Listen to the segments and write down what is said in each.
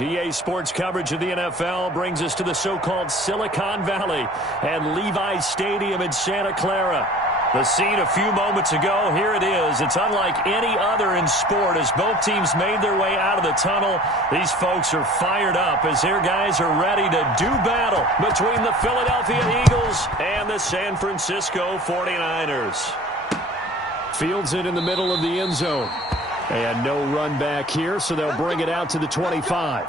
EA Sports coverage of the NFL brings us to the so-called Silicon Valley and Levi's Stadium in Santa Clara. The scene a few moments ago, here it is. It's unlike any other in sport as both teams made their way out of the tunnel. These folks are fired up as their guys are ready to do battle between the Philadelphia Eagles and the San Francisco 49ers. Fields it in the middle of the end zone. And no run back here, so they'll bring it out to the 25.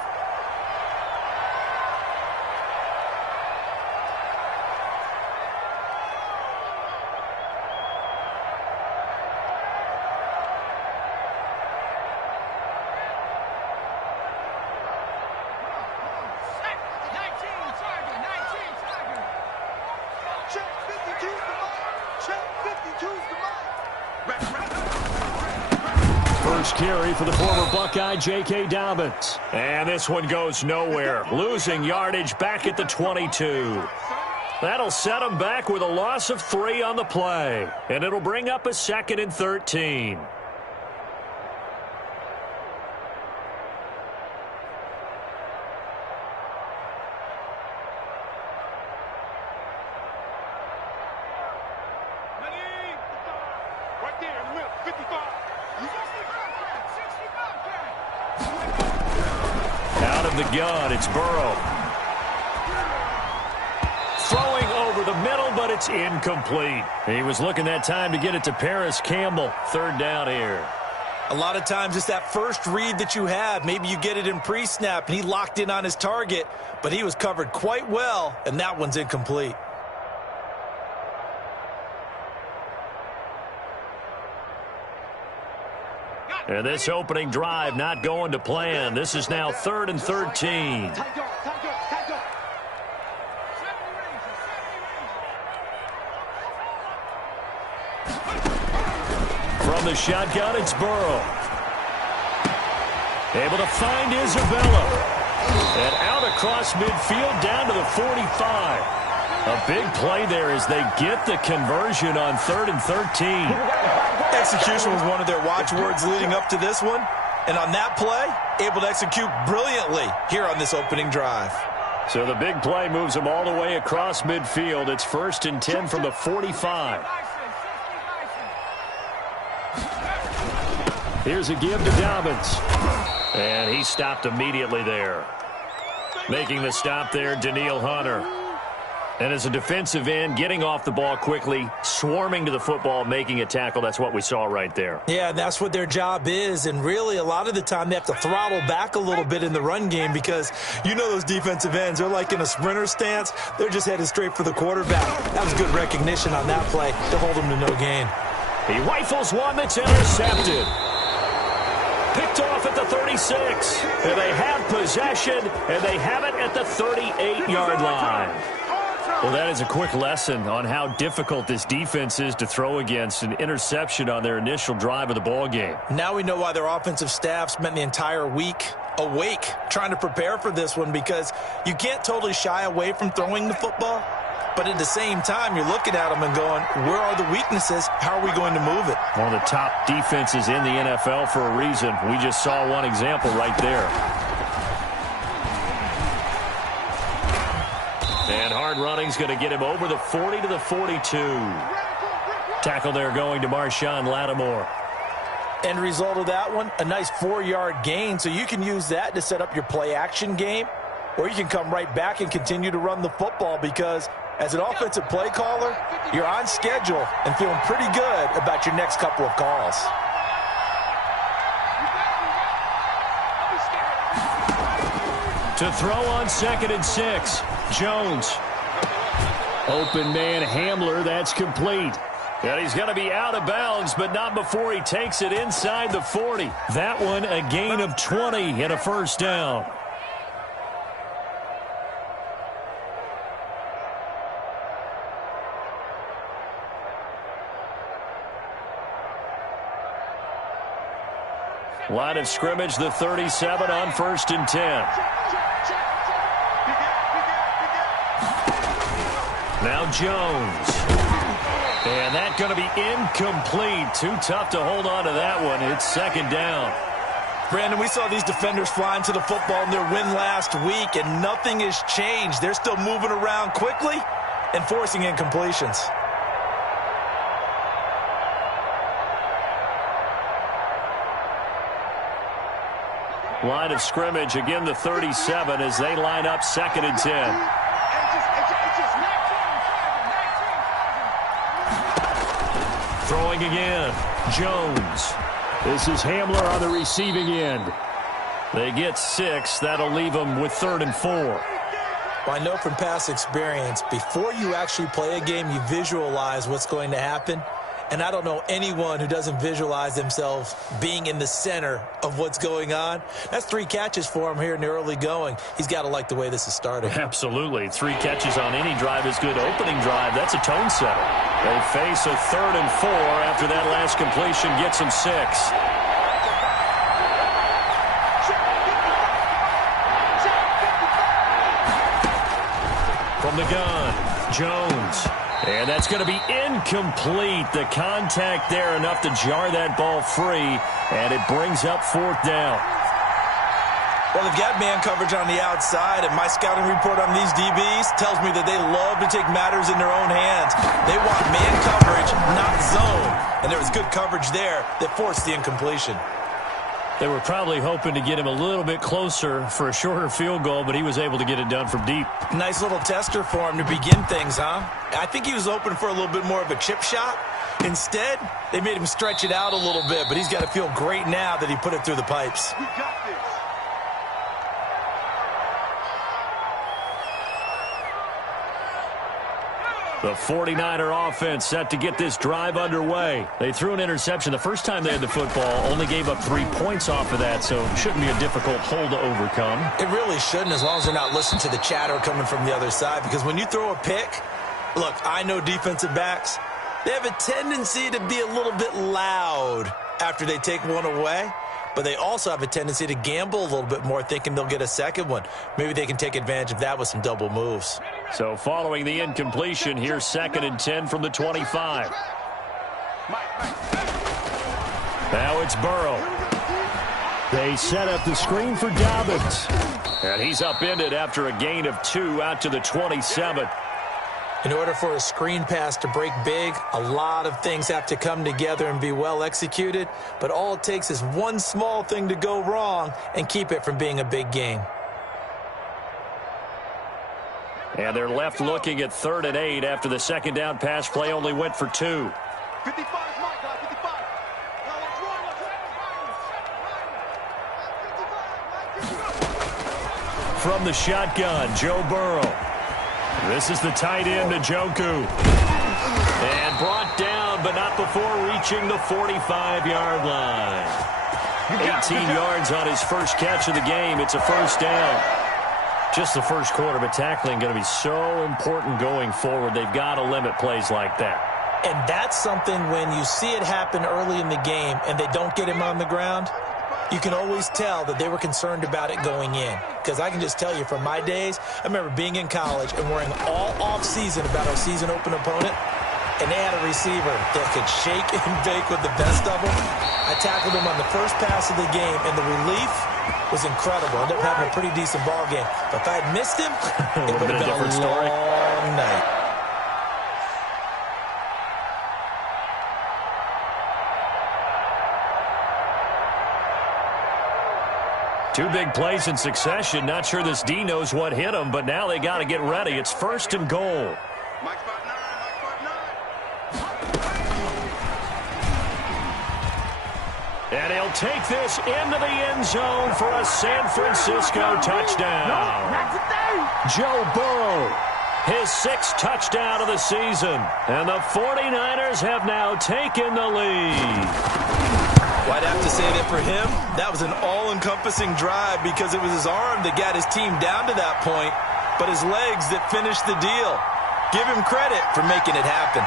Carry for the former Buckeye, J.K. Dobbins. And this one goes nowhere. Losing yardage back at the 22. That'll set them back with a loss of 3 on the play. And it'll bring up a 2nd and 13. The gun, it's Burrow. Throwing over the middle, but it's incomplete. He was looking that time to get it to Paris Campbell. 3rd down here. A lot of times it's that first read that you have. Maybe you get it in pre-snap, and he locked in on his target, but he was covered quite well, and that one's incomplete. And this opening drive not going to plan. This is now 3rd and 13. From the shotgun, it's Burrow. Able to find Isabella. And out across midfield down to the 45. A big play there as they get the conversion on 3rd and 13. Execution was one of their watchwords leading up to this one. And on that play, able to execute brilliantly here on this opening drive. So the big play moves them all the way across midfield. It's 1st and 10 from the 45. Here's a give to Dobbins. And he stopped immediately there. Making the stop there, Danielle Hunter. And as a defensive end, getting off the ball quickly, swarming to the football, making a tackle, that's what we saw right there. Yeah, that's what their job is. And really, a lot of the time, they have to throttle back a little bit in the run game because you know those defensive ends, they're like in a sprinter stance. They're just headed straight for the quarterback. That was good recognition on that play to hold them to no gain. He rifles one that's intercepted. Picked off at the 36. And they have possession, and they have it at the 38-yard line. Well, that is a quick lesson on how difficult this defense is to throw against. An interception on their initial drive of the ball game. Now we know why their offensive staff spent the entire week awake trying to prepare for this one, because you can't totally shy away from throwing the football. But at the same time, you're looking at them and going, where are the weaknesses? How are we going to move it? One of the top defenses in the NFL for a reason. We just saw one example right there. And hard running's going to get him over the 40 to the 42. Tackle there going to Marshawn Lattimore. End result of that one, a nice 4-yard gain. So you can use that to set up your play-action game, or you can come right back and continue to run the football, because as an offensive play caller, you're on schedule and feeling pretty good about your next couple of calls. To throw on 2nd and 6, Jones. Open man Hamler, that's complete. And he's going to be out of bounds, but not before he takes it inside the 40. That one a gain of 20 and a 1st down. Line of scrimmage, the 37 on 1st and 10. Now Jones. And that's going to be incomplete. Too tough to hold on to that one. It's 2nd down. Brandon, we saw these defenders flying to the football in their win last week, and nothing has changed. They're still moving around quickly and forcing incompletions. Line of scrimmage, again the 37 as they line up 2nd and 10. Throwing again, Jones. This is Hamler on the receiving end. They get 6. That'll leave them with 3rd and 4. Well, I know from past experience, before you actually play a game, you visualize what's going to happen. And I don't know anyone who doesn't visualize themselves being in the center of what's going on. That's 3 catches for him here in the early going. He's got to like the way this is starting. Absolutely. 3 catches on any drive is good. Opening drive, that's a tone setter. They face a 3rd and 4 after that last completion gets them 6. From the gun, Jones. And that's going to be incomplete. The contact there enough to jar that ball free, and it brings up 4th down. Well, they've got man coverage on the outside, and my scouting report on these DBs tells me that they love to take matters in their own hands. They want man coverage, not zone. And there was good coverage there that forced the incompletion. They were probably hoping to get him a little bit closer for a shorter field goal, but he was able to get it done from deep. Nice little tester for him to begin things, huh? I think he was hoping for a little bit more of a chip shot. Instead, they made him stretch it out a little bit, but he's got to feel great now that he put it through the pipes. We got this. The 49er offense set to get this drive underway. They threw an interception the first time they had the football, only gave up 3 points off of that, so it shouldn't be a difficult hole to overcome. It really shouldn't, as long as they're not listening to the chatter coming from the other side, because when you throw a pick, look, I know defensive backs, they have a tendency to be a little bit loud after they take one away, but they also have a tendency to gamble a little bit more, thinking they'll get a second one. Maybe they can take advantage of that with some double moves. So following the incompletion, here's 2nd and 10 from the 25. Now it's Burrow. They set up the screen for Dobbins. And he's upended after a gain of 2 out to the 27. In order for a screen pass to break big, a lot of things have to come together and be well executed, but all it takes is one small thing to go wrong and keep it from being a big gain. And they're left looking at 3rd and 8 after the 2nd down pass play only went for 2. 55, my guy, 55. From the shotgun, Joe Burrow. This is the tight end, Njoku. And brought down, but not before reaching the 45-yard line. 18 yards on his first catch of the game. It's a 1st down. Just the first quarter, but tackling going to be so important going forward. They've got to limit plays like that. And that's something when you see it happen early in the game and they don't get him on the ground, you can always tell that they were concerned about it going in. Because I can just tell you from my days, I remember being in college and worrying all off-season about our season-open opponent, and they had a receiver that could shake and bake with the best of them. I tackled him on the first pass of the game, and the relief was incredible. Ended up having a pretty decent ball game. But if I had missed him, it would have been a different story. long night. Two big plays in succession. Not sure this D knows what hit him, but now they got to get ready. It's 1st and goal. Mike 5'9", And he'll take this into the end zone for a San Francisco touchdown. Joe Burrow, his 6th touchdown of the season. And the 49ers have now taken the lead. Well, I'd have to say that for him, that was an all-encompassing drive because it was his arm that got his team down to that point, but his legs that finished the deal. Give him credit for making it happen.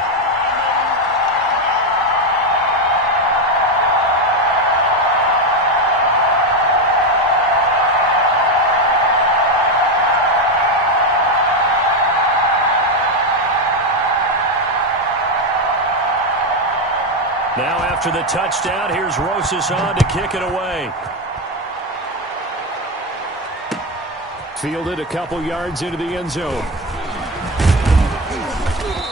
Now after the touchdown, here's Rosas on to kick it away. Fielded a couple yards into the end zone.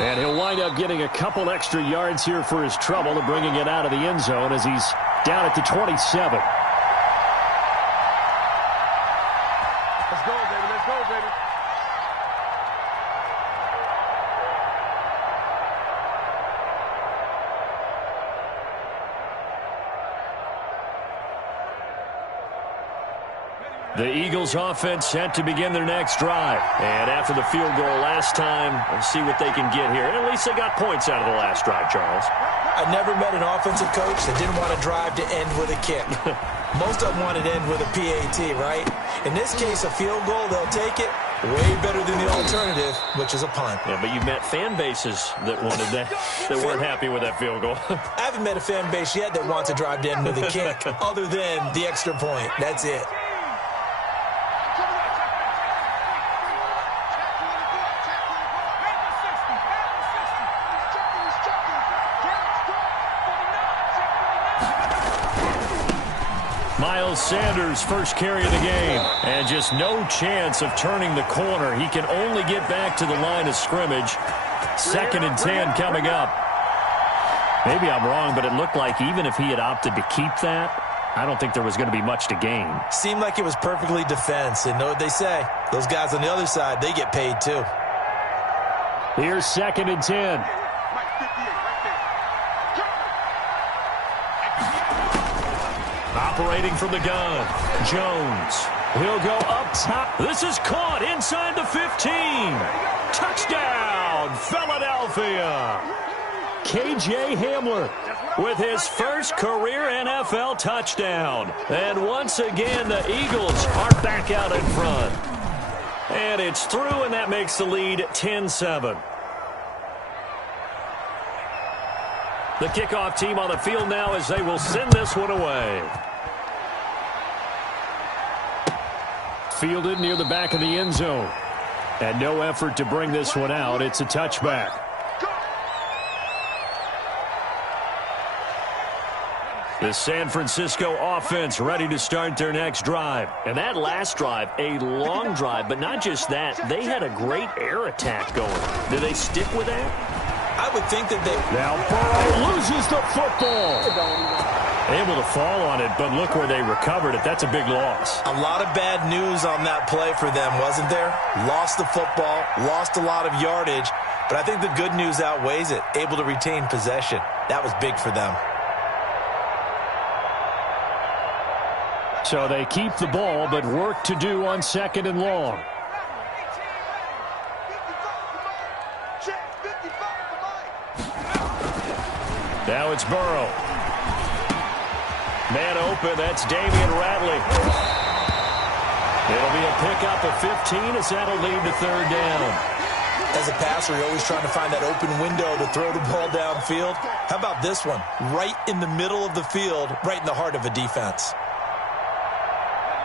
And he'll wind up getting a couple extra yards here for his trouble to bringing it out of the end zone as he's down at the 27. Let's go, baby. Let's go, baby. The Eagles offense set to begin their next drive. And after the field goal last time, we'll see what they can get here. And at least they got points out of the last drive, Charles. I never met an offensive coach that didn't want to drive to end with a kick. Most of them wanted to end with a PAT, right? In this case, a field goal, they'll take it. Way better than the alternative, which is a punt. Yeah, but you've met fan bases that wanted that weren't happy with that field goal. I haven't met a fan base yet that wants to drive to end with a kick other than the extra point. That's it. Miles Sanders first carry of the game. And just no chance of turning the corner. He can only get back to the line of scrimmage. 2nd and 10 coming up. Maybe I'm wrong, but it looked like even if he had opted to keep that, I don't think there was going to be much to gain. Seemed like it was perfectly defense. And know what they say? Those guys on the other side, they get paid too. Here's 2nd and 10. Operating from the gun, Jones. He'll go up top. This is caught inside the 15. Touchdown, Philadelphia. KJ Hamler with his first career NFL touchdown. And once again, the Eagles are back out in front. And it's through, and that makes the lead 10-7. The kickoff team on the field now as they will send this one away. Fielded near the back of the end zone. And no effort to bring this one out. It's a touchback. The San Francisco offense ready to start their next drive. And that last drive, a long drive, but not just that. They had a great air attack going. Do they stick with that? I would think that they... Now Burrow loses the football. Able to fall on it, but look where they recovered it. That's a big loss. A lot of bad news on that play for them, wasn't there? Lost the football, lost a lot of yardage, but I think the good news outweighs it. Able to retain possession. That was big for them. So they keep the ball, but work to do on 2nd and long. Now it's Burrow. Man open, that's Damian Ratley. It'll be a pickup of 15 as that'll lead to 3rd down. As a passer, you're always trying to find that open window to throw the ball downfield. How about this one? Right in the middle of the field, right in the heart of a defense.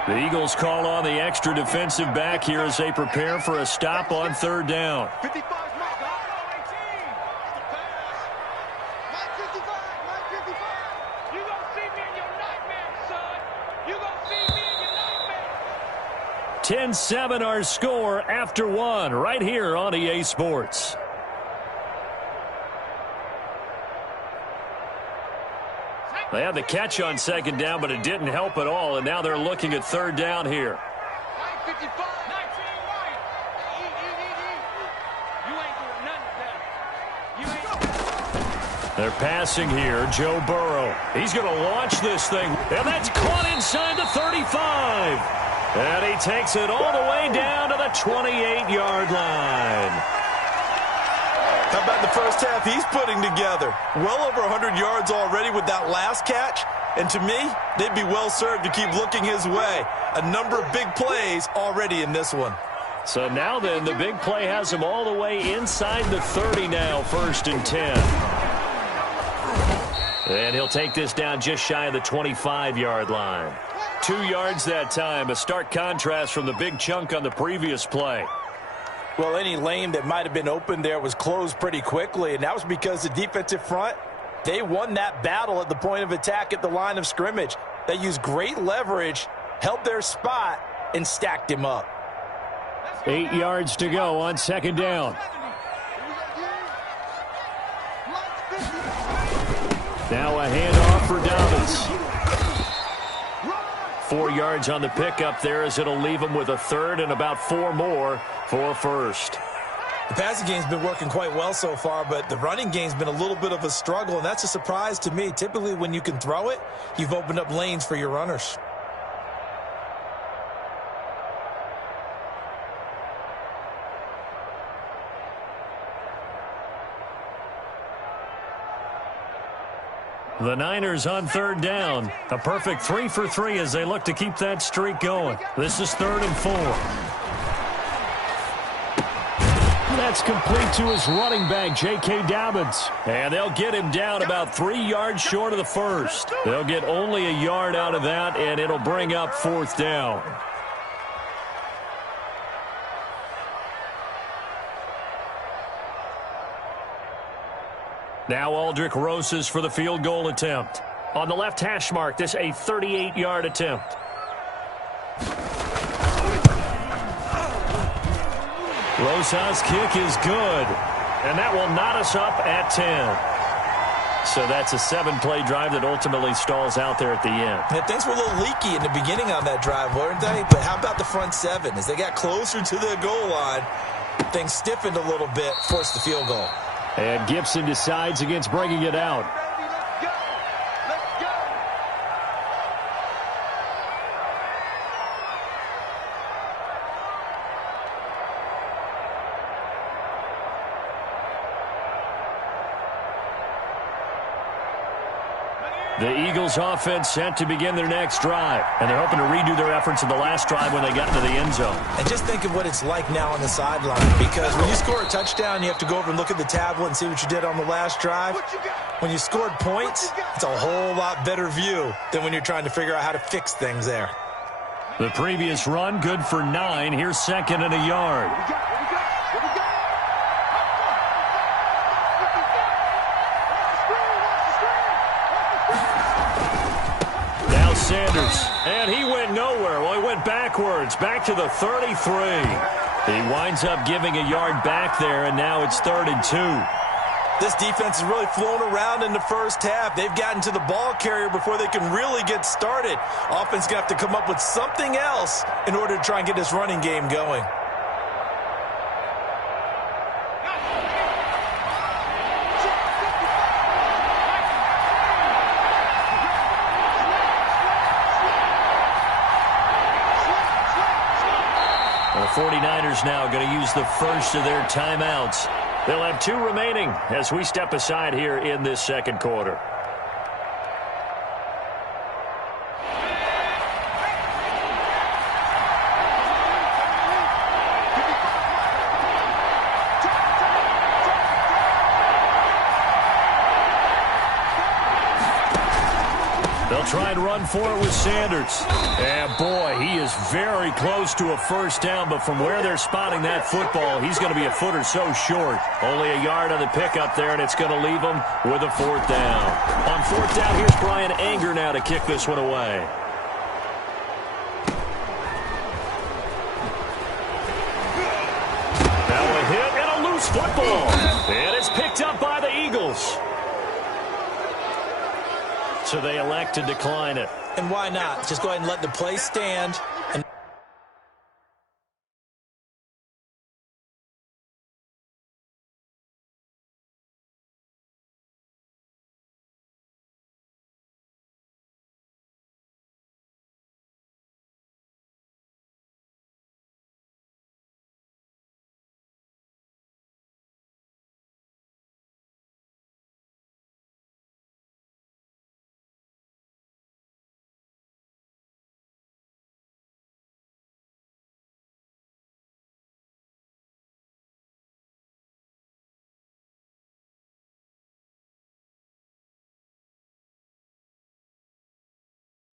The Eagles call on the extra defensive back here as they prepare for a stop on 3rd down. 55 10-7 our score after 1 right here on EA Sports. They had the catch on 2nd down, but it didn't help at all, and now they're looking at 3rd down here. They're passing here, Joe Burrow. He's going to launch this thing, and that's caught inside the 35. And he takes it all the way down to the 28-yard line. How about the first half he's putting together? Well over 100 yards already with that last catch. And to me, they'd be well served to keep looking his way. A number of big plays already in this one. So now then, the big play has him all the way inside the 30 now, 1st and 10. And he'll take this down just shy of the 25-yard line. 2 yards that time, a stark contrast from the big chunk on the previous play. Well, any lane that might have been open there was closed pretty quickly, and that was because the defensive front, they won that battle at the point of attack at the line of scrimmage. They used great leverage, held their spot, and stacked him up. 8 yards to go on second down. Now a handoff for Dobbins. 4 yards on the pickup there as it'll leave him with a third and about 4 more for first. The passing game's been working quite well so far, but the running game's been a little bit of a struggle, and that's a surprise to me. Typically, when you can throw it, you've opened up lanes for your runners. The Niners on third down. A perfect 3 for 3 as they look to keep that streak going. This is 3rd and 4. That's complete to his running back, J.K. Dobbins. And they'll get him down about 3 yards short of the first. They'll get only a yard out of that, and it'll bring up 4th down. Now Aldrick Rosas for the field goal attempt. On the left hash mark, this a 38-yard attempt. Rosas' kick is good, and that will knot us up at 10. So that's a 7-play drive that ultimately stalls out there at the end. Yeah, things were a little leaky in the beginning on that drive, weren't they? But how about the front 7? As they got closer to the goal line, things stiffened a little bit, forced the field goal. And Gibson decides against bringing it out. The Eagles offense set to begin their next drive, and they're hoping to redo their efforts in the last drive when they got into the end zone. And just think of what it's like now on the sideline, because when you score a touchdown, you have to go over and look at the tablet and see what you did on the last drive. When you scored points, it's a whole lot better view than when you're trying to figure out how to fix things there. The previous run, good for 9. Here's 2nd and a yard. Sanders, and he went nowhere. Well, he went backwards, back to the 33. He winds up giving a yard back there, and now it's 3rd and 2. This defense has really flown around in the first half. They've gotten to the ball carrier before they can really get started. Offense going to have to come up with something else in order to try and get this running game going. The 49ers now going to use the first of their timeouts. They'll have 2 remaining as we step aside here in this second quarter. They'll try and run for it with Sanders. And boy, he is very close to a first down, but from where they're spotting that football, he's going to be a foot or so short. Only a yard on the pickup there, and it's going to leave him with a 4th down. On 4th down, here's Brian Anger now to kick this one away. Now a hit and a loose football. And it's picked up by the Eagles. So they elect to decline it. And why not? Just go ahead and let the play stand. And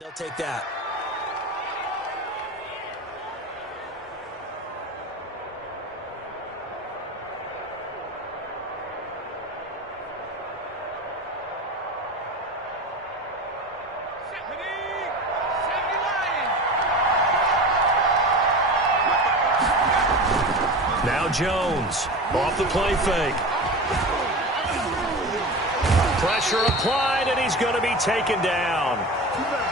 they'll take that. Now Jones off the play fake. Pressure applied, and he's going to be taken down.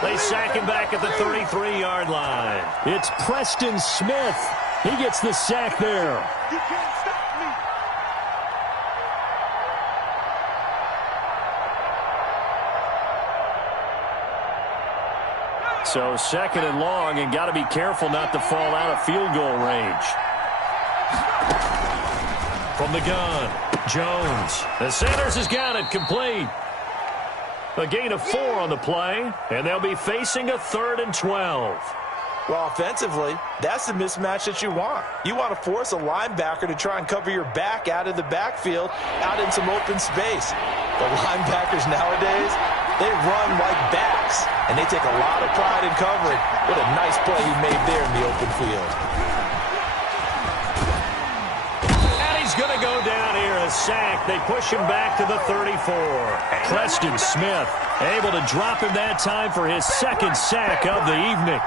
They sack him back at the 33-yard line. It's Preston Smith. He gets the sack there. You can't stop me. So 2nd and long, and got to be careful not to fall out of field goal range. From the gun, Jones. The Sanders has got it complete. A gain of 4 on the play, and they'll be facing a 3rd and 12. Well, offensively, that's the mismatch that you want. You want to force a linebacker to try and cover your back out of the backfield, out in some open space. The linebackers nowadays, they run like backs, and they take a lot of pride in covering. What a nice play he made there in the open field. Going to go down here, a sack. They push him back to the 34. Preston Smith able to drop him that time for his 2nd sack of the evening.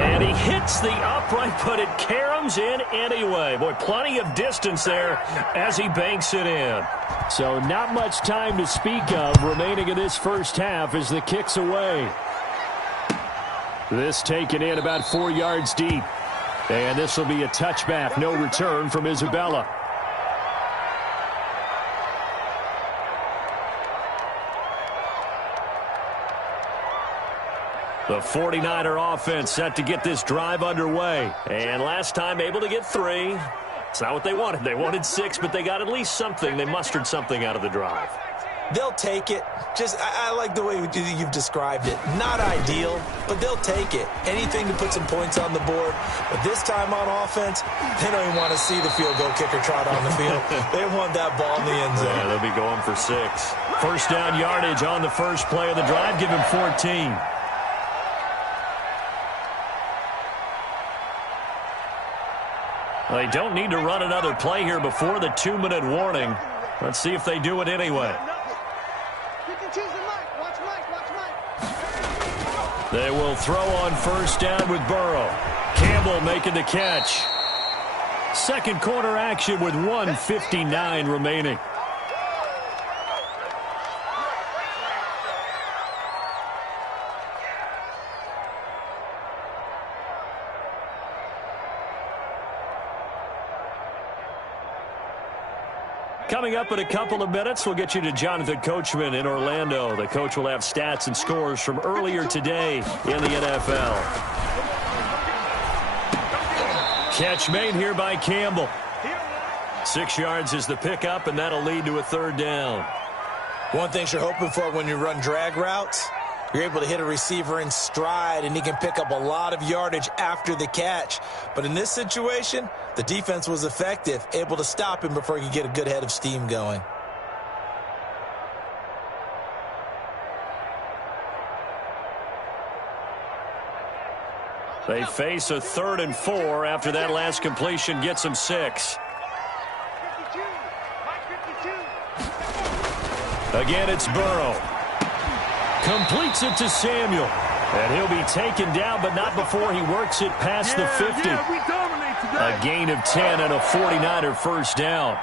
And he hits the upright, but it caroms in anyway. Boy, plenty of distance there as he banks it in. So not much time to speak of remaining in this first half as the kick's away. This taken in about 4 yards deep. And this will be a touchback. No return from Isabella. The 49er offense set to get this drive underway. And last time able to get 3. It's not what they wanted. They wanted 6, but they got at least something. They mustered something out of the drive. They'll take it. I like the way you've described it. Not ideal, but they'll take it. Anything to put some points on the board. But this time on offense, they don't even want to see the field goal kicker trot on the field. They want that ball in the end zone. Yeah, they'll be going for 6. First down yardage on the first play of the drive. Give him 14. They don't need to run another play here before the 2-minute warning. Let's see if they do it anyway. They will throw on first down with Burrow. Campbell making the catch. Second quarter action with 1:59 remaining. Coming up in a couple of minutes, we'll get you to Jonathan Coachman in Orlando. The coach will have stats and scores from earlier today in the NFL. Catch made here by Campbell. 6 yards is the pickup, and that'll lead to a 3rd down. One thing you're hoping for when you run drag routes, you're able to hit a receiver in stride, and he can pick up a lot of yardage after the catch. But in this situation, the defense was effective, able to stop him before he could get a good head of steam going. They face a 3rd and 4 after that last completion gets them 6. Again, it's Burrow. Completes it to Samuel. And he'll be taken down, but not before he works it past the 50. A gain of 10 and a 49er first down.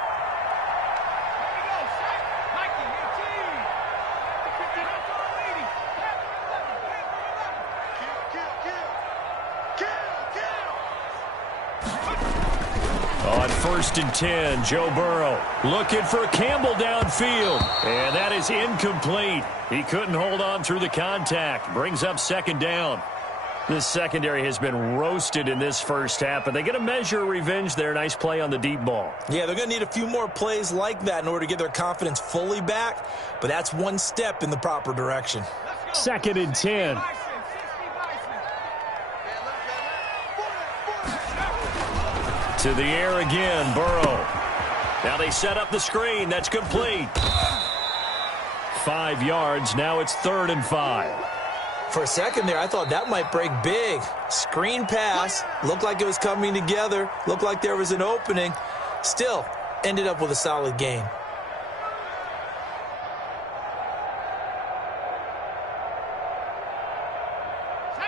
On 1st and 10, Joe Burrow looking for Campbell downfield. And that is incomplete. He couldn't hold on through the contact. Brings up 2nd down. This secondary has been roasted in this first half, but they get a measure of revenge there. Nice play on the deep ball. Yeah, they're going to need a few more plays like that in order to get their confidence fully back, but that's one step in the proper direction. 2nd and 10. To the air again, Burrow. Now they set up the screen. That's complete. 5 yards. Now it's 3rd and 5. For a second there, I thought that might break big. Screen pass. Looked like it was coming together. Looked like there was an opening. Still, ended up with a solid gain.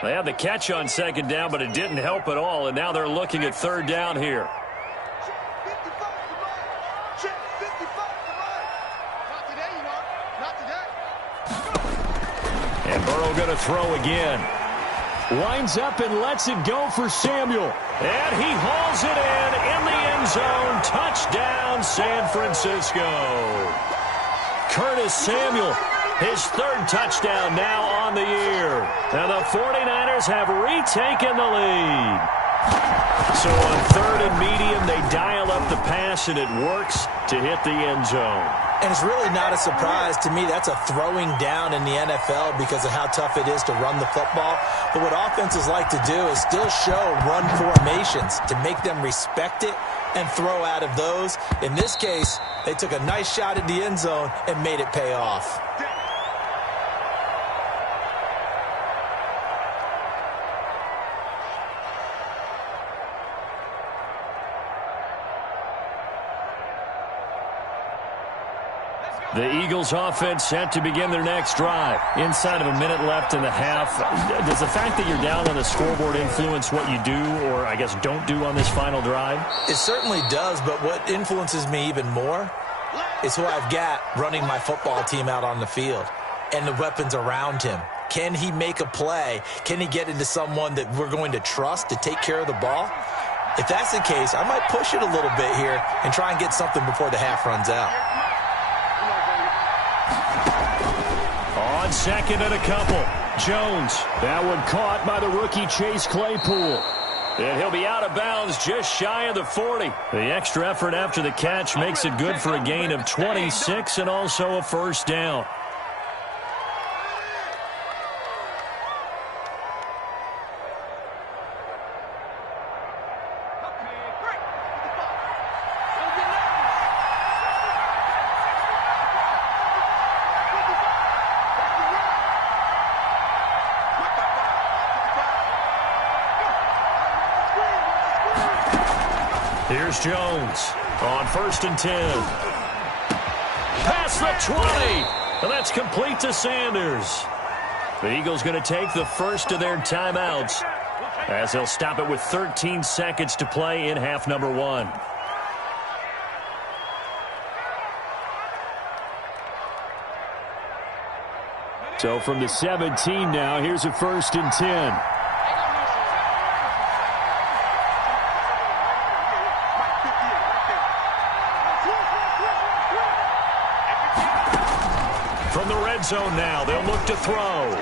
They had the catch on second down, but it didn't help at all, and now they're looking at third down here. And Burrow going to throw again. Lines up and lets it go for Samuel. And he hauls it in the end zone. Touchdown, San Francisco. Curtis Samuel, his third touchdown now on the year. And the 49ers have retaken the lead. So on third and medium, they dial up the pass, and it works to hit the end zone. And it's really not a surprise to me. That's a throwing down in the NFL because of how tough it is to run the football. But what offenses like to do is still show run formations to make them respect it and throw out of those. In this case, they took a nice shot at the end zone and made it pay off. The Eagles offense set to begin their next drive. Inside of a minute left in the half. Does the fact that you're down on the scoreboard influence what you do, or I guess don't do on this final drive? It certainly does, but what influences me even more is who I've got running my football team out on the field and the weapons around him. Can he make a play? Can he get into someone that we're going to trust to take care of the ball? If that's the case, I might push it a little bit here and try and get something before the half runs out. On second and a couple, Jones. That one caught by the rookie Chase Claypool. And he'll be out of bounds just shy of the 40. The extra effort after the catch makes it good for a gain of 26 and also a first down. Here's Jones on 1st and 10. Past the 20. And that's complete to Sanders. The Eagles going to take the first of their timeouts as they'll stop it with 13 seconds to play in half number 1. So from the 17 now, here's a 1st and 10. From the red zone now, they'll look to throw.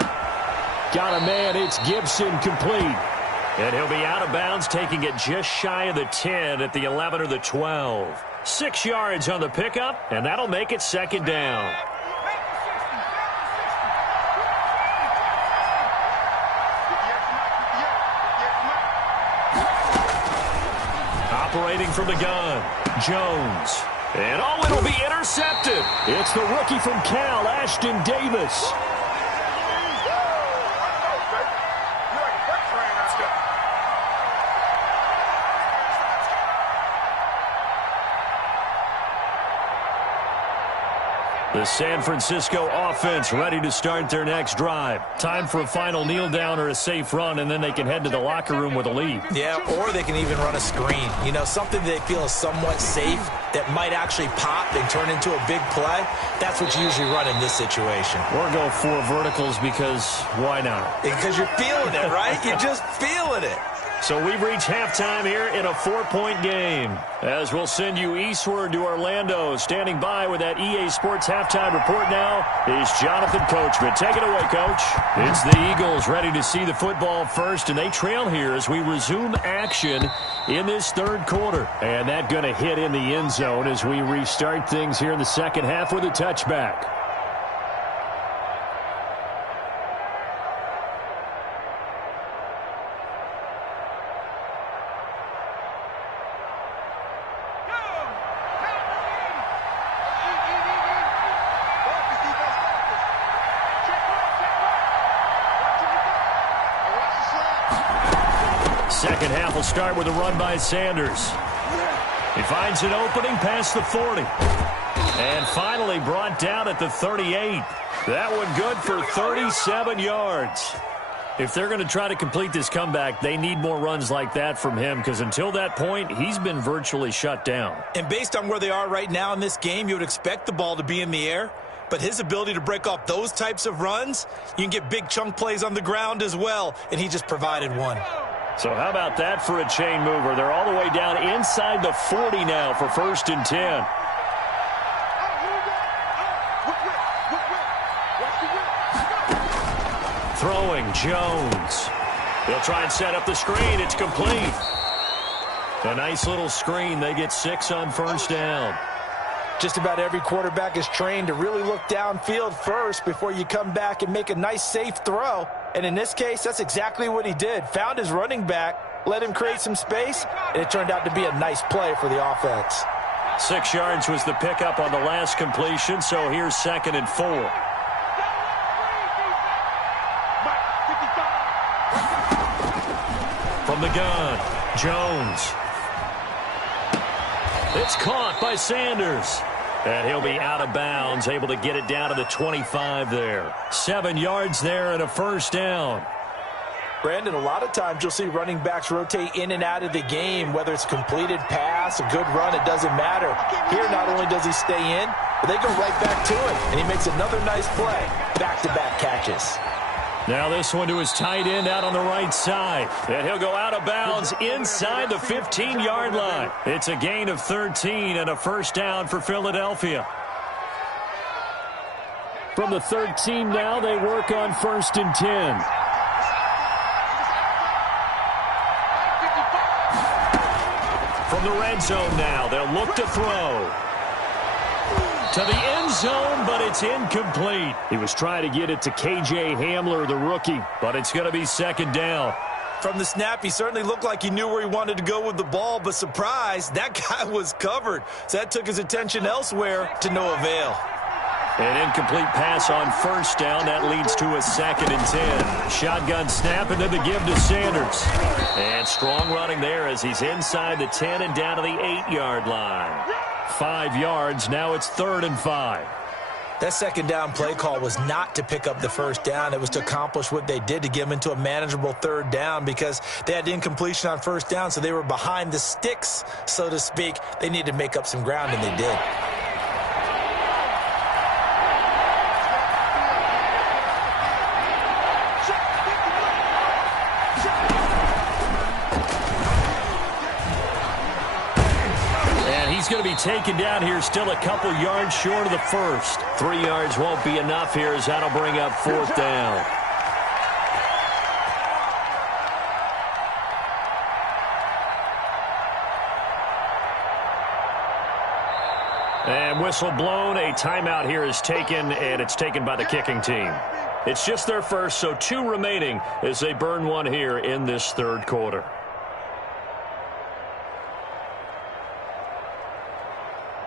Got a man, it's Gibson, complete. And he'll be out of bounds, taking it just shy of the 10 at the 11 or the 12. 6 yards on the pickup, and that'll make it second down. Operating from the gun, Jones. And it'll be intercepted. It's the rookie from Cal, Ashton Davis. The San Francisco offense ready to start their next drive. Time for a final kneel down or a safe run, and then they can head to the locker room with a lead. Yeah, or they can even run a screen. You know, something they feel is somewhat safe that might actually pop and turn into a big play. That's what you usually run in this situation. Or go 4 verticals because why not? Because you're feeling it, right? You're just feeling it. So we've reached halftime here in a 4-point game. As we'll send you eastward to Orlando. Standing by with that EA Sports halftime report now is Jonathan Coachman. Take it away, Coach. It's the Eagles ready to see the football first, and they trail here as we resume action in this third quarter. And that going to hit in the end zone as we restart things here in the second half with a touchback. Second half will start with a run by Sanders. He finds an opening past the 40. And finally brought down at the 38. That one good for 37 yards. If they're going to try to complete this comeback, they need more runs like that from him, because until that point, he's been virtually shut down. And based on where they are right now in this game, you would expect the ball to be in the air. But his ability to break off those types of runs, you can get big chunk plays on the ground as well, and he just provided one. So how about that for a chain mover? They're all the way down inside the 40 now for 1st and 10. Throwing, Jones. They'll try and set up the screen. It's complete. A nice little screen. They get 6 on 1st down. Just about every quarterback is trained to really look downfield first before you come back and make a nice, safe throw. And in this case, that's exactly what he did. Found his running back, let him create some space, and it turned out to be a nice play for the offense. 6 yards was the pickup on the last completion, so here's 2nd and 4. From the gun, Jones. It's caught by Sanders. And he'll be out of bounds, able to get it down to the 25 there. 7 yards there and a 1st down. Brandon, a lot of times you'll see running backs rotate in and out of the game, whether it's a completed pass, a good run, it doesn't matter. Here, not only does he stay in, but they go right back to him, and he makes another nice play. Back-to-back catches. Now this one to his tight end out on the right side. And he'll go out of bounds inside the 15-yard line. It's a gain of 13 and a 1st down for Philadelphia. From the 13 now, they work on 1st and 10. From the red zone now, they'll look to throw. To the end zone, but it's incomplete. He was trying to get it to K.J. Hamler, the rookie. But it's going to be 2nd down. From the snap, he certainly looked like he knew where he wanted to go with the ball, but surprise, that guy was covered. So that took his attention elsewhere to no avail. An incomplete pass on 1st down. That leads to a 2nd and 10. Shotgun snap and then the give to Sanders. And strong running there as he's inside the 10 and down to the 8-yard line. 5 yards. Now it's 3rd and 5. That 2nd down play call was not to pick up the 1st down. It was to accomplish what they did to get them into a manageable 3rd down because they had incompletion on 1st down, so they were behind the sticks, so to speak. They needed to make up some ground, and they did. He's going to be taken down here, still a couple yards short of the 1st. 3 yards won't be enough here as that'll bring up 4th down. And whistle blown. A timeout here is taken, and it's taken by the kicking team. It's just their first, so 2 remaining as they burn one here in this 3rd quarter.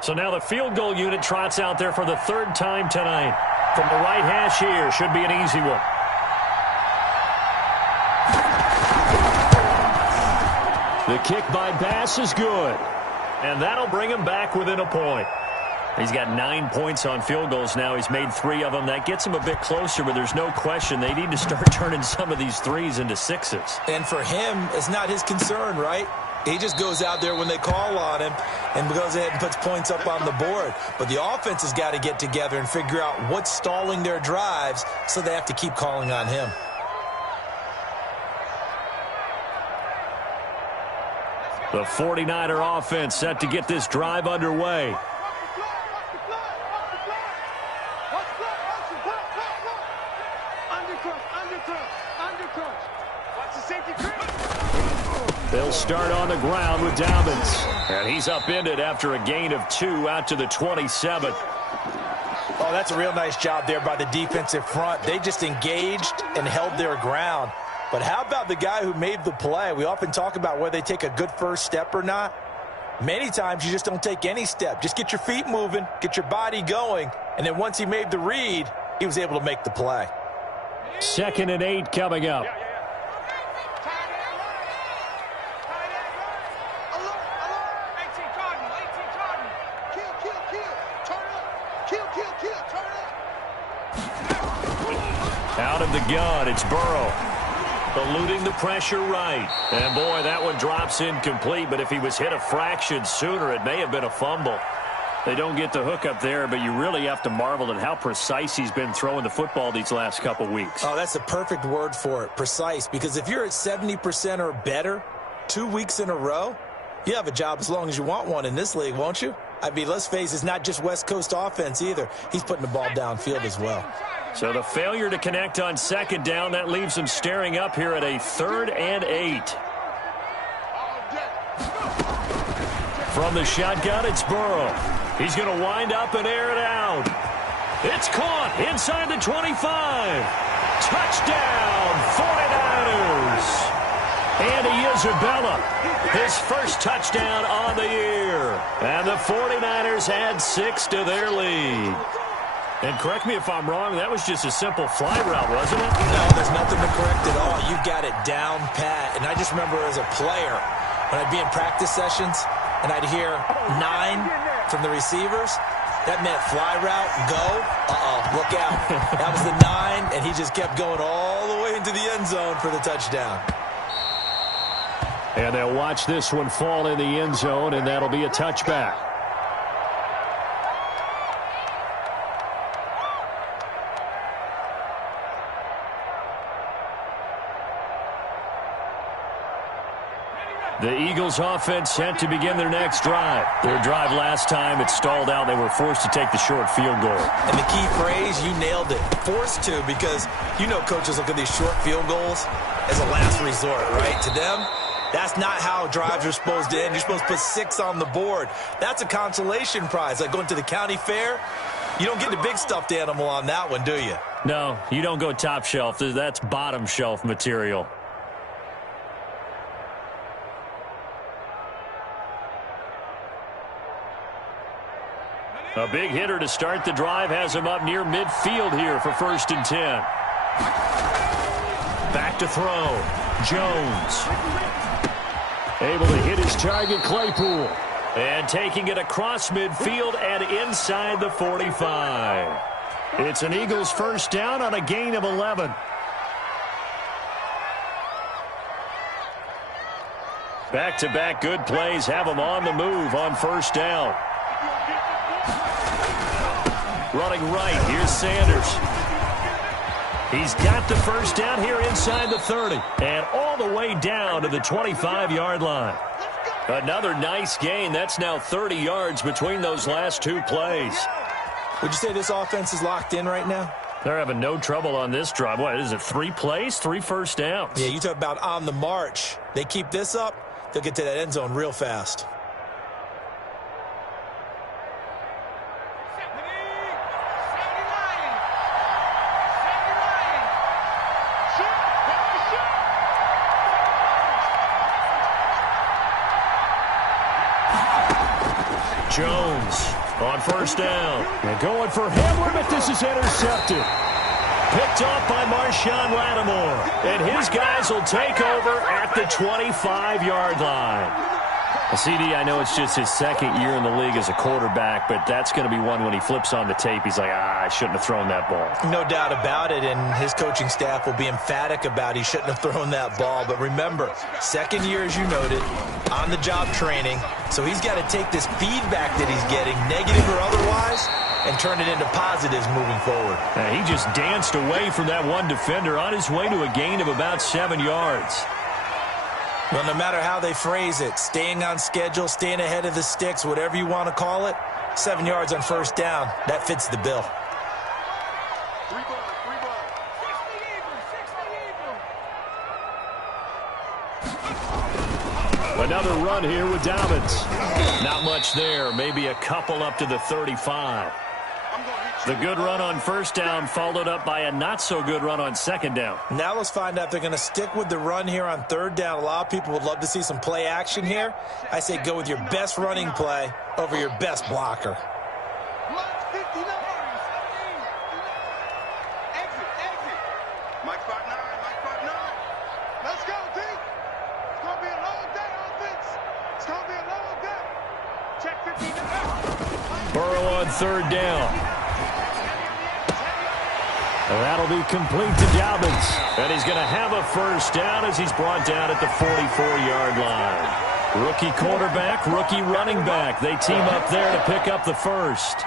So now the field goal unit trots out there for the 3rd time tonight. From the right hash here, should be an easy one. The kick by Bass is good. And that'll bring him back within a point. He's got 9 points on field goals now. He's made 3 of them. That gets him a bit closer, but there's no question they need to start turning some of these 3s into 6s. And for him, it's not his concern, right? He just goes out there when they call on him and goes ahead and puts points up on the board. But the offense has got to get together and figure out what's stalling their drives, so they have to keep calling on him. The 49er offense set to get this drive underway. They'll start on the ground with Dobbins. And he's upended after a gain of 2 out to the 27. Oh, that's a real nice job there by the defensive front. They just engaged and held their ground. But how about the guy who made the play? We often talk about whether they take a good first step or not. Many times you just don't take any step. Just get your feet moving, get your body going, and then once he made the read, he was able to make the play. 2nd and 8 coming up. Out of the gun, it's Burrow. eluding the pressure right. And, boy, that one drops incomplete, but if he was hit a fraction sooner, it may have been a fumble. They don't get the hook up there, but you really have to marvel at how precise he's been throwing the football these last couple weeks. Oh, that's the perfect word for it, precise, because if you're at 70% or better 2 weeks in a row, you have a job as long as you want one in this league, won't you? I mean, let's face it, it's not just West Coast offense either. He's putting the ball downfield as well. So the failure to connect on second down, that leaves him staring up here at a 3rd and 8. From the shotgun, it's Burrow. He's going to wind up and air it out. It's caught inside the 25. Touchdown, 49ers. Andy Isabella, his first touchdown on the year. And the 49ers add 6 to their lead. And correct me if I'm wrong, that was just a simple fly route, wasn't it? No, there's nothing to correct at all. You've got it down pat. And I just remember as a player, when I'd be in practice sessions, and I'd hear 9 from the receivers, that meant fly route, go, look out. That was the 9, and he just kept going all the way into the end zone for the touchdown. And they'll watch this one fall in the end zone, and that'll be a touchback. The Eagles offense set to begin their next drive. Their drive last time, it stalled out. They were forced to take the short field goal. And the key phrase, you nailed it. Forced to, because you know coaches look at these short field goals as a last resort, right? To them, that's not how drives are supposed to end. You're supposed to put 6 on the board. That's a consolation prize. Like going to the county fair, you don't get the big stuffed animal on that one, do you? No, you don't go top shelf. That's bottom shelf material. A big hitter to start the drive has him up near midfield here for 1st and 10. Back to throw. Jones. Able to hit his target, Claypool. And taking it across midfield and inside the 45. It's an Eagles first down on a gain of 11. Back-to-back good plays have him on the move on first down. Running right, here's Sanders. He's got the first down here inside the 30. And all the way down to the 25-yard line. Another nice gain. That's now 30 yards between those last 2 plays. Would you say this offense is locked in right now? They're having no trouble on this drive. What is it, 3 plays, 3 first downs? Yeah, you talk about on the march. They keep this up, they'll get to that end zone real fast. Jones on first down. And going for Hamler, but this is intercepted. Picked off by Marshawn Lattimore. And his guys will take over at the 25-yard line. CD, I know it's just his 2nd year in the league as a quarterback, but that's going to be one when he flips on the tape. He's like, I shouldn't have thrown that ball. No doubt about it, and his coaching staff will be emphatic about he shouldn't have thrown that ball. But remember, 2nd year, as you noted, on-the-job training. So he's got to take this feedback that he's getting, negative or otherwise, and turn it into positives moving forward. He just danced away from that one defender on his way to a gain of about 7 yards. Well, no matter how they phrase it, staying on schedule, staying ahead of the sticks, whatever you want to call it, 7 yards on first down, that fits the bill. Another run here with Dobbins. Not much there, maybe a couple up to the 35. The good run on first down followed up by a not-so-good run on second down. Now let's find out if they're going to stick with the run here on 3rd down. A lot of people would love to see some play action here. I say go with your best running play over your best blocker. Burrow on 3rd down. That'll be complete to Dobbins. And he's going to have a first down as he's brought down at the 44-yard line. Rookie quarterback, rookie running back. They team up there to pick up the first.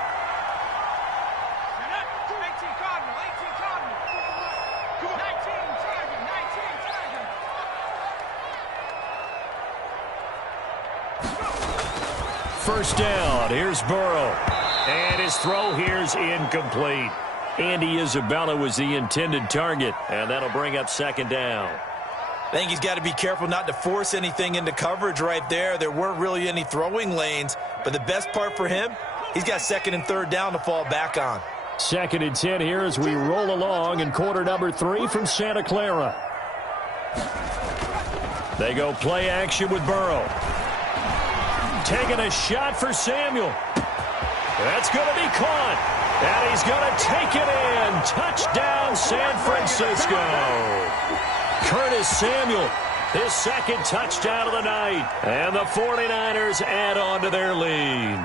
First down. Here's Burrow. And his throw here's incomplete. Andy Isabella was the intended target, and that'll bring up second down. I think he's got to be careful not to force anything into coverage right there. There weren't really any throwing lanes, but the best part for him, he's got second and third down to fall back on. Second and 10 here as we roll along in quarter number 3 from Santa Clara. They go play action with Burrow. Taking a shot for Samuel. That's going to be caught. And he's going to take it in. Touchdown, San Francisco. Curtis Samuel, his second touchdown of the night. And the 49ers add on to their lead.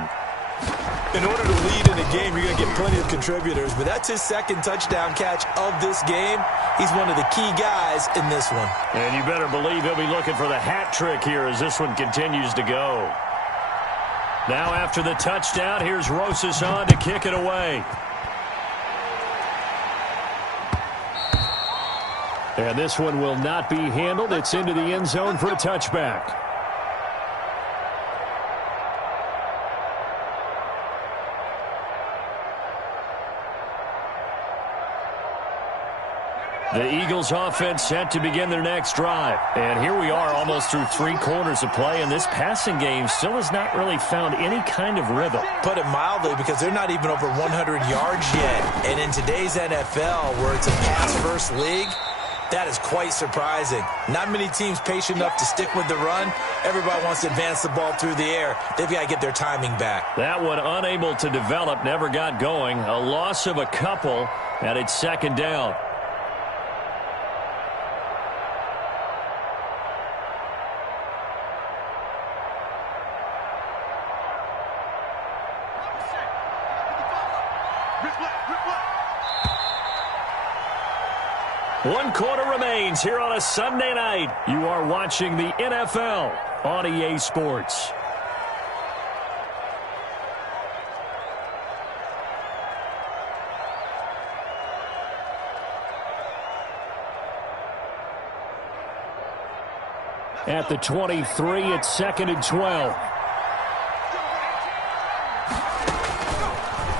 In order to lead in a game, you're going to get plenty of contributors, but that's his second touchdown catch of this game. He's one of the key guys in this one. And you better believe he'll be looking for the hat trick here as this one continues to go. Now after the touchdown, here's Rosas on to kick it away. And this one will not be handled. It's into the end zone for a touchback. The Eagles offense set to begin their next drive. And here we are almost through 3 quarters of play, and this passing game still has not really found any kind of rhythm. Put it mildly, because they're not even over 100 yards yet. And in today's NFL, where it's a pass-first league, that is quite surprising. Not many teams patient enough to stick with the run. Everybody wants to advance the ball through the air. They've got to get their timing back. That one unable to develop, never got going. A loss of a couple, and it's second down. One quarter remains here on a Sunday night. You are watching the NFL on EA Sports. At the 23, it's second and 12.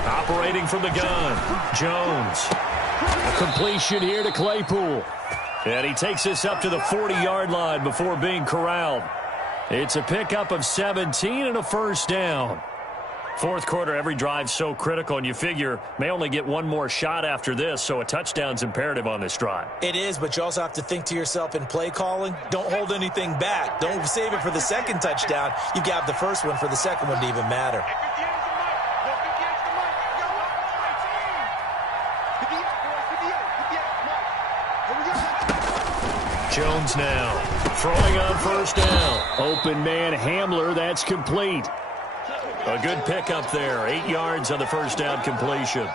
Operating from the gun, Jones. A completion here to Claypool. And he takes this up to the 40-yard line before being corralled. It's a pickup of 17 and a first down. Fourth quarter, every drive so critical, and you figure may only get one more shot after this, so a touchdown's imperative on this drive. It is, but you also have to think to yourself in play calling, don't hold anything back. Don't save it for the second touchdown. You've got the first one for the second one to even matter. Jones now throwing on first down. Open man Hamler, that's complete. A good pickup there. 8 yards on the first down completion.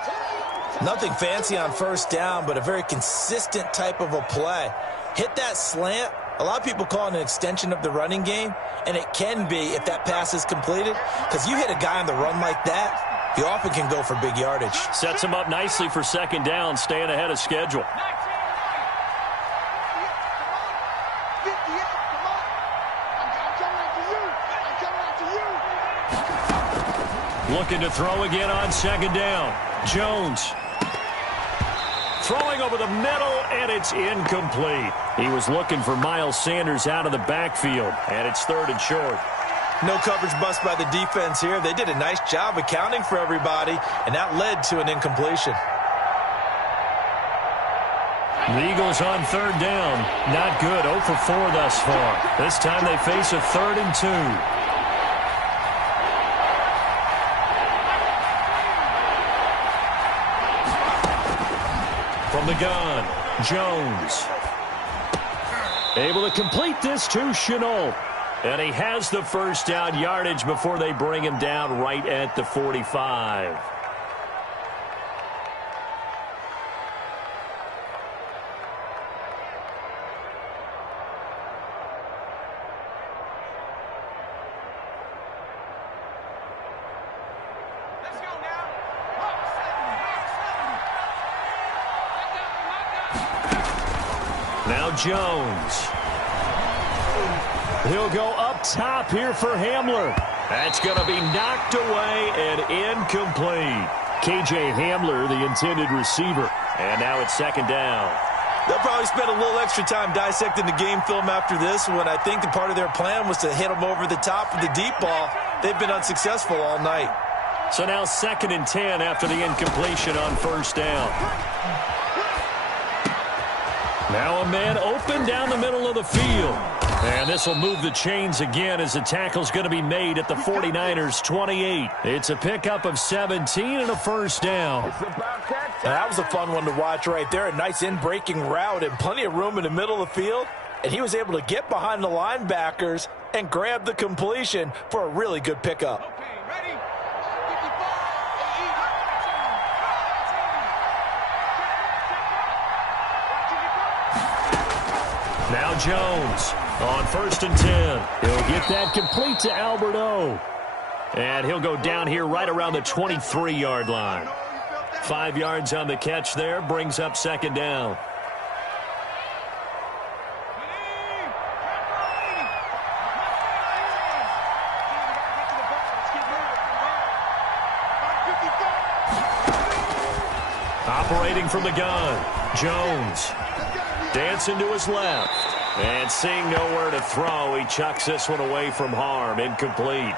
Nothing fancy on first down, but a very consistent type of a play. Hit that slant. A lot of people call it an extension of the running game, and it can be if that pass is completed, because you hit a guy on the run like that, he often can go for big yardage. Sets him up nicely for second down, staying ahead of schedule. Looking to throw again on second down. Jones throwing over the middle, and it's incomplete. He was looking for Miles Sanders out of the backfield, and it's third and short. No coverage bust by the defense here. They did a nice job accounting for everybody, and that led to an incompletion. The Eagles on third down. Not good. 0 for 4 thus far. This time they face a 3rd and 2. From the gun, Jones. Able to complete this to Shenault. And he has the first down yardage before they bring him down right at the 45. Jones. He'll go up top here for Hamler. That's going to be knocked away and incomplete. K.J. Hamler, the intended receiver. And now it's second down. They'll probably spend a little extra time dissecting the game film after this one. I think the part of their plan was to hit them over the top with the deep ball. They've been unsuccessful all night. So now 2nd and 10 after the incompletion on first down. Now a man open down the middle of the field. And this will move the chains again as the tackle's going to be made at the 49ers' 28. It's a pickup of 17 and a first down. That was a fun one to watch right there. A nice in-breaking route and plenty of room in the middle of the field. And he was able to get behind the linebackers and grab the completion for a really good pickup. Now Jones on 1st and 10. He'll get that complete to Albert O. And he'll go down here right around the 23-yard line. 5 yards on the catch there, brings up second down. Operating from the gun, Jones. Dancing to his left. And seeing nowhere to throw, he chucks this one away from harm. Incomplete.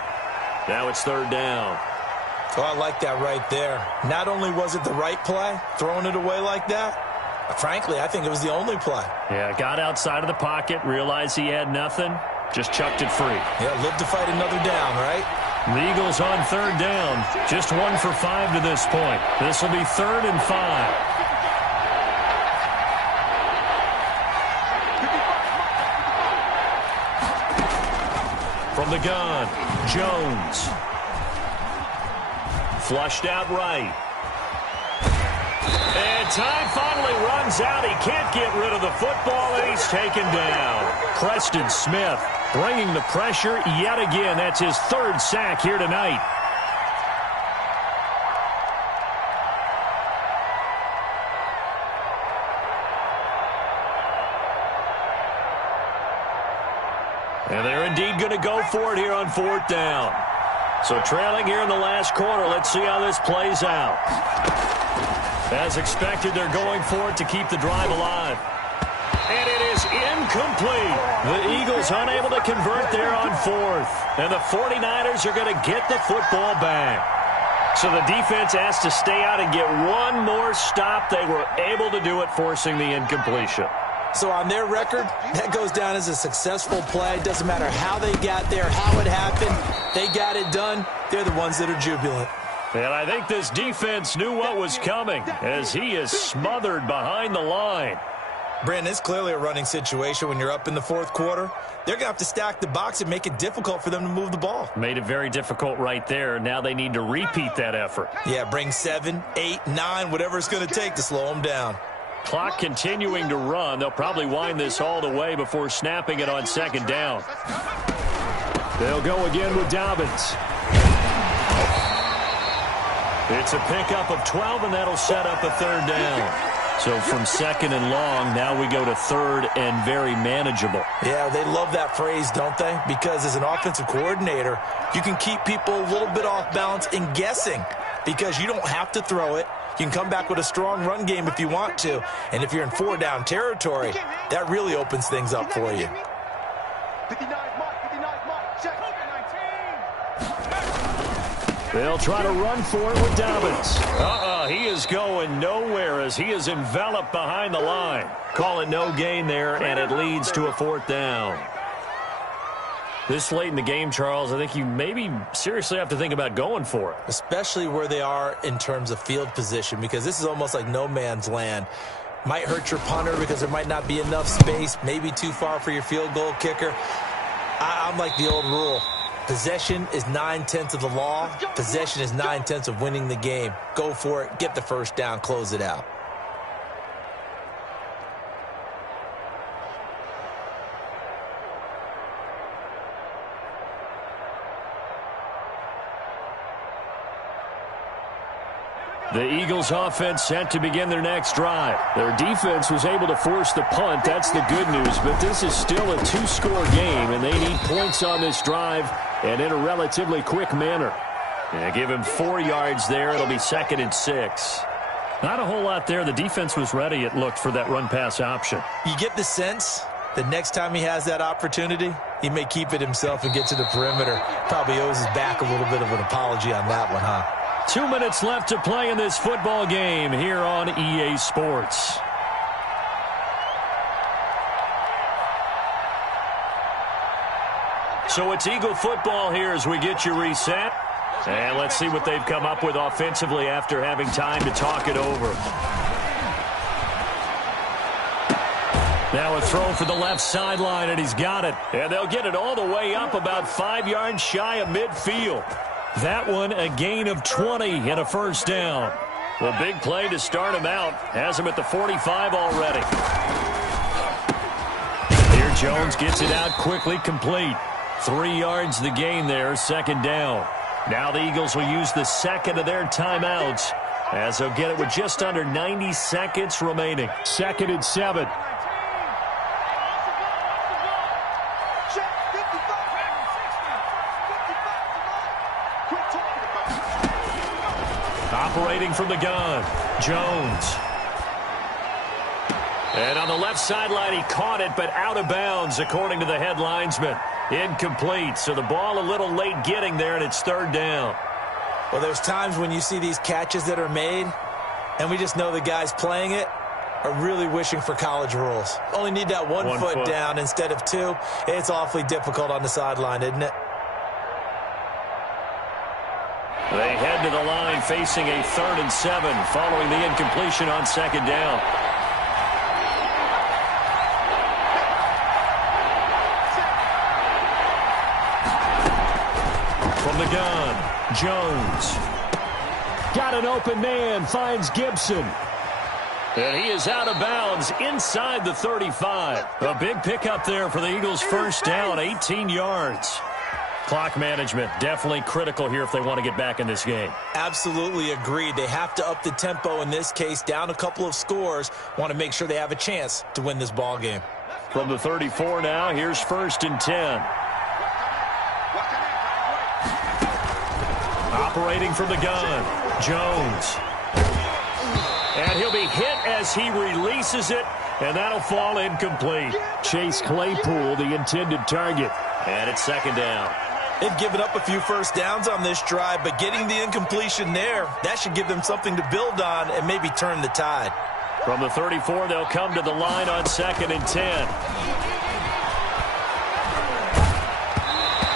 Now it's 3rd down. Oh, I like that right there. Not only was it the right play, throwing it away like that, frankly, I think it was the only play. Yeah, got outside of the pocket, realized he had nothing, just chucked it free. Yeah, live to fight another down, right? The Eagles on 3rd down. Just 1 for 5 to this point. This will be 3rd and 5. From the gun, Jones. Flushed out right. And time finally runs out. He can't get rid of the football, and he's taken down. Preston Smith bringing the pressure yet again. That's his 3rd sack here tonight. And they're indeed going to go for it here on 4th down. So trailing here in the last quarter. Let's see how this plays out. As expected, they're going for it to keep the drive alive. And it is incomplete. The Eagles unable to convert there on 4th. And the 49ers are going to get the football back. So the defense has to stay out and get one more stop. They were able to do it, forcing the incompletion. So on their record, that goes down as a successful play. It doesn't matter how they got there, how it happened. They got it done. They're the ones that are jubilant. And I think this defense knew what was coming as he is smothered behind the line. Brandon, it's clearly a running situation when you're up in the 4th quarter. They're going to have to stack the box and make it difficult for them to move the ball. Made it very difficult right there. Now they need to repeat that effort. Yeah, bring 7, 8, 9, whatever it's going to take to slow them down. Clock continuing to run. They'll probably wind this all the way before snapping it on 2nd down. They'll go again with Dobbins. It's a pickup of 12, and that'll set up a 3rd down. So from 2nd and long, now we go to 3rd and very manageable. Yeah, they love that phrase, don't they? Because as an offensive coordinator, you can keep people a little bit off balance and guessing because you don't have to throw it. You can come back with a strong run game if you want to. And if you're in 4-down territory, that really opens things up for you. They'll try to run for it with Dobbins. He is going nowhere as he is enveloped behind the line. Call it no gain there, and it leads to a 4th down. This late in the game, Charles, I think you maybe seriously have to think about going for it. Especially where they are in terms of field position, because this is almost like no man's land. Might hurt your punter because there might not be enough space, maybe too far for your field goal kicker. I'm like the old rule. Possession is 9/10 of the law. Possession is 9/10 of winning the game. Go for it. Get the 1st down. Close it out. The Eagles offense set to begin their next drive. Their defense was able to force the punt. That's the good news, but this is still a two-score game, and they need points on this drive and in a relatively quick manner. And give him 4 yards there. It'll be 2nd and 6. Not a whole lot there. The defense was ready, it looked, for that run-pass option. You get the sense that next time he has that opportunity, he may keep it himself and get to the perimeter. Probably owes his back a little bit of an apology on that one, huh? 2 minutes left to play in this football game here on EA Sports. So it's Eagle football here as we get you reset. And let's see what they've come up with offensively after having time to talk it over. Now a throw for the left sideline, and he's got it. And they'll get it all the way up about 5 yards shy of midfield. That one a gain of 20 and a first down. The big play to start him out has him at the 45 already. Here Jones gets it out quickly, complete. 3 yards the gain there, 2nd down. Now the Eagles will use the second of their timeouts as they'll get it with just under 90 seconds remaining. 2nd and 7. Operating from the gun, Jones. And on the left sideline, he caught it, but out of bounds, according to the head linesman. Incomplete, so the ball a little late getting there, and it's 3rd down. Well, there's times when you see these catches that are made, and we just know the guys playing it are really wishing for college rules. Only need that one foot down instead of 2. It's awfully difficult on the sideline, isn't it? They head to the line facing a 3rd and 7 following the incompletion on 2nd down. From the gun, Jones. Got an open man, finds Gibson. And he is out of bounds inside the 35. A big pickup there for the Eagles' first down, 18 yards. Clock management definitely critical here if they want to get back in this game. Absolutely agreed. They have to up the tempo in this case, down a couple of scores. Want to make sure they have a chance to win this ball game. From the 34 now, here's 1st and 10. Operating from the gun, Jones. And he'll be hit as he releases it, and that'll fall incomplete. Chase Claypool, the intended target. And it's 2nd down. They've given up a few first downs on this drive, but getting the incompletion there, that should give them something to build on and maybe turn the tide. From the 34, they'll come to the line on 2nd and 10.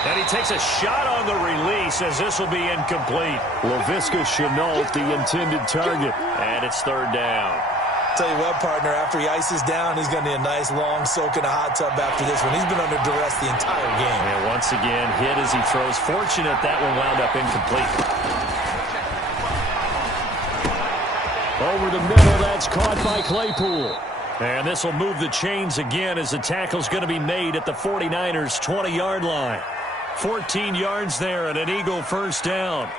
And he takes a shot on the release as this will be incomplete. Laviska Shenault, the intended target. And it's 3rd down. Tell you what, partner, after he ices down, he's going to need a nice long soak in a hot tub after this one. He's been under duress the entire game. And once again, hit as he throws. Fortunate that one wound up incomplete. Over the middle, that's caught by Claypool. And this will move the chains again as the tackle's going to be made at the 49ers' 20-yard line. 14 yards there and an Eagle first down.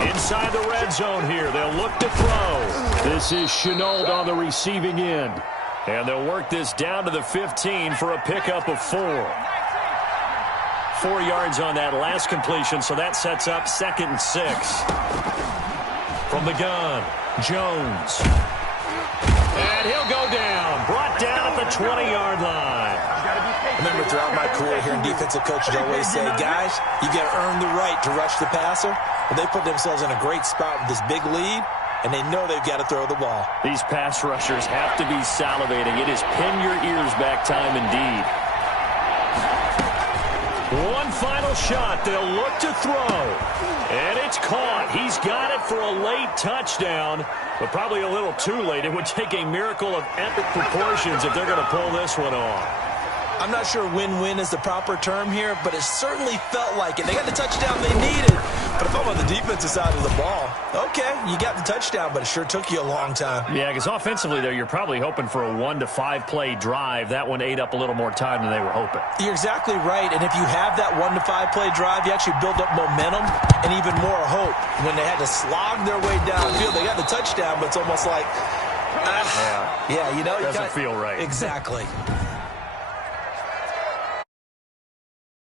Inside the red zone here. They'll look to throw. This is Shenault on the receiving end. And they'll work this down to the 15 for a pickup of 4. 4 yards on that last completion, so that sets up 2nd and 6. From the gun, Jones. And he'll go down. Brought down at the 20-yard line. Remember, throughout my career here in defensive coaches always say, guys, you got to earn the right to rush the passer. Well, they put themselves in a great spot with this big lead, and they know they've got to throw the ball. These pass rushers have to be salivating. It is pin your ears back time indeed. One final shot. They'll look to throw. And it's caught. He's got it for a late touchdown, but probably a little too late. It would take a miracle of epic proportions if they're going to pull this one off. I'm not sure win-win is the proper term here, but it certainly felt like it. They got the touchdown they needed. But if I'm on the defensive side of the ball, okay, you got the touchdown, but it sure took you a long time. Yeah, because offensively, though, you're probably hoping for a 1 to 5 play drive. That one ate up a little more time than they were hoping. You're exactly right. And if you have that 1 to 5 play drive, you actually build up momentum and even more hope. When they had to slog their way downfield, they got the touchdown, but it's almost like, yeah, you know, doesn't feel right. Exactly.